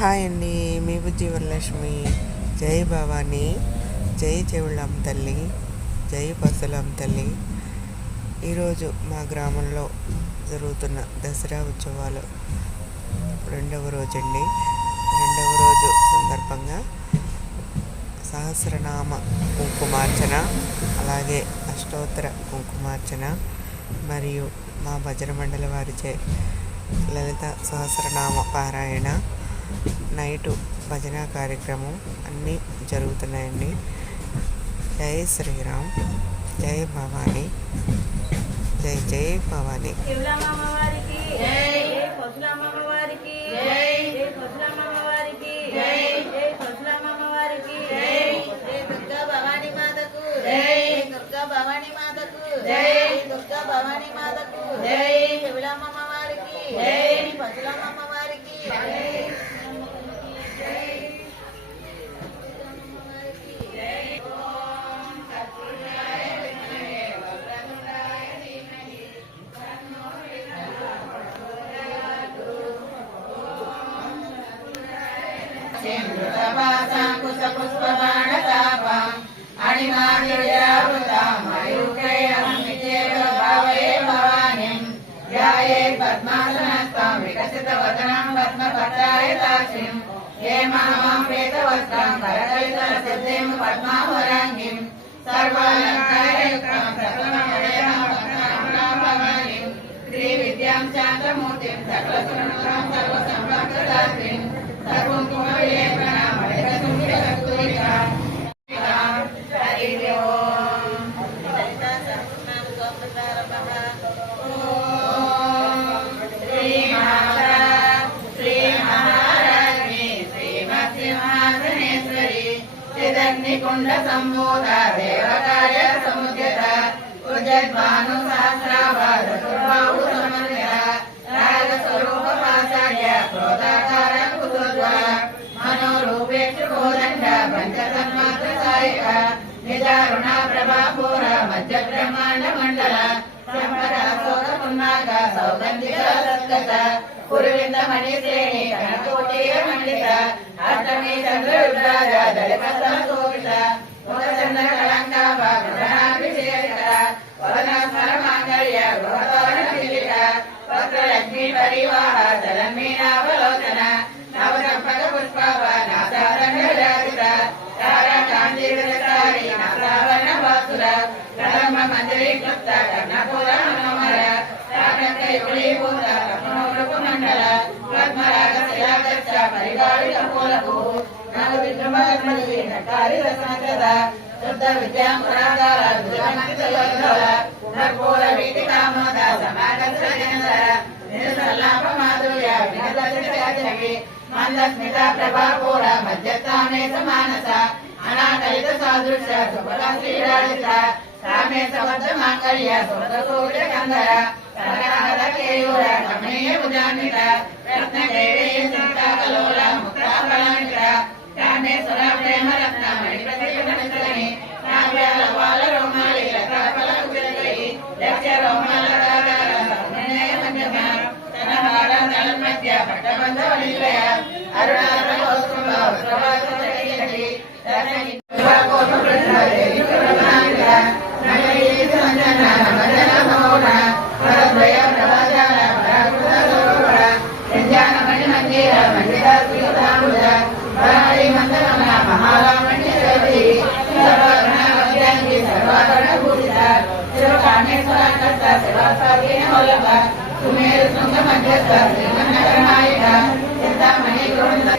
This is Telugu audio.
హాయ్ అండి, మీ బుజ్జి వరలక్ష్మి. జై భవానీ, జై చెవుళ్ళమ్మ తల్లి, జై పసులమ్మ తల్లి. ఈరోజు మా గ్రామంలో జరుగుతున్న దసరా ఉత్సవాలు రెండవ రోజు సందర్భంగా సహస్రనామ కుంకుమార్చన, అలాగే అష్టోత్తర కుంకుమార్చన మరియు మా భజన మండలి వారిచే లలిత సహస్రనామ పారాయణ, నైటు భజన కార్యక్రమం అన్నీ జరుగుతున్నాయండి. జై శ్రీరామ్, జై భవానీ, జై జై భవానీ. కుండ సంభూత దేవకార్య సముద్యత ఉజ్జద్భాను సహస్రాభార దుర్బాహు సమన్విత రాగ స్వరూప పాశాఢ్య క్రోధాకార కుతోజ్వల మనోరూపేక్షు కోదండ పంచతన్మాత్ర సాయిక నిజారుణ ప్రభాపూర మధ్య బ్రహ్మాండ మండల సంపద సోదపున్నాక సౌగంధిక సద్గత పురువింద మణి శ్రేణి కనకోటీయ మండిత అష్టమి చంద్ర రుద్రాజ దళిత శోభిత ముఖచంద్ర కళంకాభ గ్రహణాభిషేక వదన స్మర మాంగళ్య గృహతోరణ పిలిక వక్రలక్ష్మీ పరివాహ జలమీనావలోచన నవదంపక పుష్పాభ నాసారంగ జాతిత తారా కాంతిరసారి నాసావరణ వాసుర కళంబ మంజరి క్లుప్త కర్ణపూర మనోహర తాటంక యుగళీభూత కర్ణోరూప మండల పద్మరాగ శిలాగచ్చ పరిగాళిక పూలకు నవ విద్రుమీ నకారి రసనకథ శుద్ధ విద్యాంకురాగార దుర్గమతిలోల కర్పూర వీటి కామోద సమాగత జనధర నిరసల్లాప మాధుర్య వినదర్శి మందస్మిత ప్రభాపూర మధ్యస్థానే సమానస అనాకలిత సాదృశ్య సుభగ శ్రీరాళిత సామే సబద్ధ మాంగళ్య సుభద సూర్య కందర కనకనగర కేయూర కమనీయ భుజాన్విత రత్నదేవి సింతాకలోల ముక్తాఫలాన్విత కామేశ్వర ప్రేమ రత్న మణిప్రతిమణితని నావ్యాల వాల రోమాలి లతాఫల కుపిలకై లక్ష్య రోమాల దారాల సౌమ్యనయ మధ్యమ తనహార నలమధ్య పట్టబంధ వలిలయ అరుణార కౌస్తుభ ఉత్సవాస చడియటి దర్శని కోప కృష్ణదేవి ప్రమాణిత నగరీ సంజన నమజన మౌన పరద్వయ ప్రవాచార పరాకృత సౌర సంజాన మణి మందిర మండిత శ్రీతాంబుజ వరాళి మందరమ మహారామణ్య దేవి సర్వగణ వద్యాంగి సర్వాభరణ భూషిత శివకామేశ్వర కర్త శివాసాధీన వల్లభ సుమేరు శృంగ మధ్యస్థ శ్రీమన్నగర నాయక చింతామణి గోవింద